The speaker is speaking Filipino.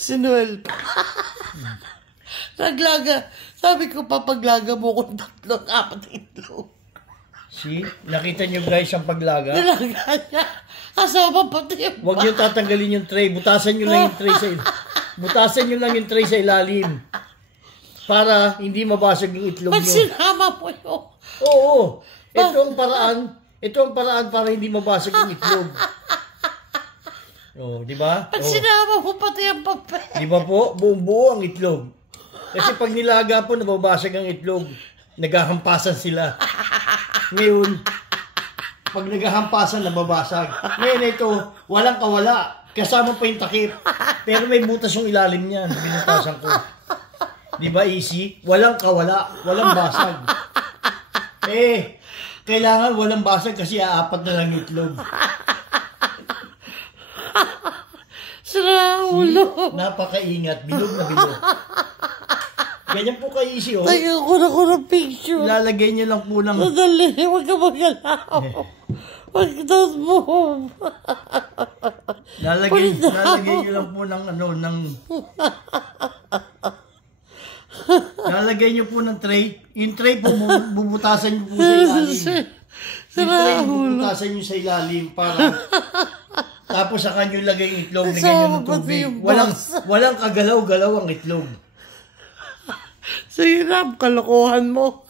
Si Noel pa. Naglaga. Sabi ko, papaglaga mo kung 3, 4 itlog. See? Nakita nyo guys ang paglaga? Nilaga niya. Kasama pati yung Huwag nyo tatanggalin yung tray. Butasan nyo lang yung tray sa Butasan nyo lang yung tray sa ilalim. Para hindi mabasag yung itlog Pag nyo. sinama mo yun. Oo. Ito ang paraan para hindi mabasag yung itlog. Oh, di ba? Pag sinama mo pati yung papel. Di ba po? Buong-buo ang itlog. Kasi pag nilaga po, nababasag ang itlog. Naghahampasan sila. Ngayon, pag naghahampasan, nababasag. Ngayon ito, walang kawala. Kasama pa yung takip. Pero may butas yung ilalim niyan. Binutasan ko. Di ba easy? Walang kawala. Walang basag. Kailangan walang basag kasi aapat na lang itlog. Sira ulo. Napakaingat. Bilog na bilog. Ganyan po ka-easy, oh. Tayo ko ng picture. Ilalagay niyo lang po ng... Nadali, huwag ka magalaw. Huwag ka move. Lalagay niyo lang po ng lalagay niyo po ng tray. Yung tray po, bubutasan niyo po sa ilalim. Yung tray, bubutasan niyo sa ilalim para... Tapos saka niyo lagay yung itlog, lagay niyo ng tubig. Walang kagalaw-galaw ang itlog. Sige na, kalokohan mo.